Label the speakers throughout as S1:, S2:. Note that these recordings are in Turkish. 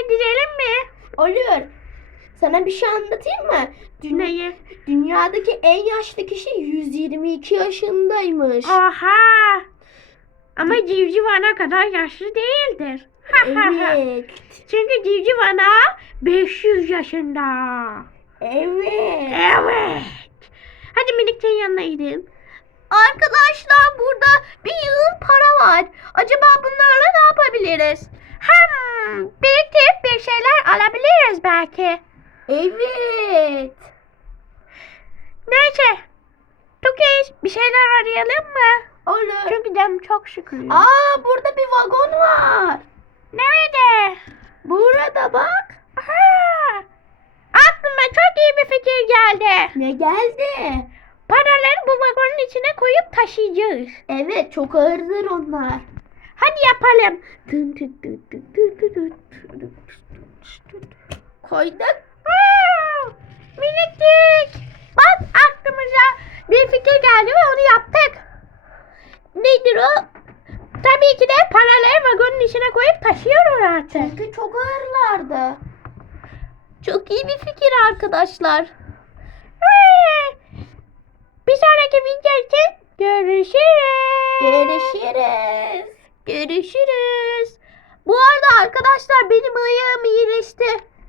S1: gidelim mi?
S2: Olur. Sana bir şey anlatayım mı?
S1: Neyi?
S2: Dünyadaki en yaşlı kişi 122 yaşındaymış.
S1: Oha! Ama civciv ana kadar yaşlı değildir.
S2: Evet.
S1: Çünkü civciv ana 500 yaşında.
S2: Evet.
S1: Evet. Hadi miniklerin yanına gidin.
S2: Arkadaşlar burada bir yığın para var. Acaba bunlarla ne yapabiliriz?
S1: Biriktirip bir şeyler alabiliriz belki.
S2: Evet.
S1: Neyse. Tukiş, bir şeyler arayalım mı?
S2: Olur.
S1: Çünkü canım çok sıkılıyor.
S2: Burada bir vagon var.
S1: Nerede?
S2: Burada bak.
S1: Aha! Aklıma çok iyi bir fikir geldi.
S2: Ne geldi?
S1: Paraları bu vagonun içine koyup taşıyacağız.
S2: Evet, çok ağırdır onlar.
S1: Hadi yapalım.
S2: Koyduk.
S1: Miniklik. Bak aklımıza bir fikir geldi ve onu yaptık.
S2: Nedir o?
S1: Tabii ki de paraları vagonun içine koyup taşıyorlar artık.
S2: Çünkü çok ağırlardı. Çok iyi bir fikir arkadaşlar.
S1: Bir sonraki video için görüşürüz.
S2: Görüşürüz. Görüşürüz. Bu arada arkadaşlar benim ayağım iyileşti.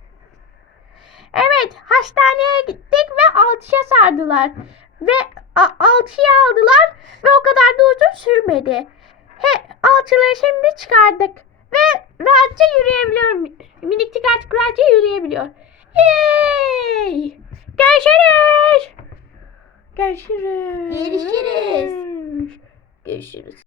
S1: Evet, hastaneye gittik ve alçıya sardılar. Ve alçıya aldılar ve o kadar da uzun sürmedi. Alçıları şimdi çıkardık. Ve rahatça yürüyebiliyorum. Miniklik artık rahatça yürüyebiliyor. Yay! Görüşürüz. Görüşürüz.
S2: Görüşürüz. Görüşürüz.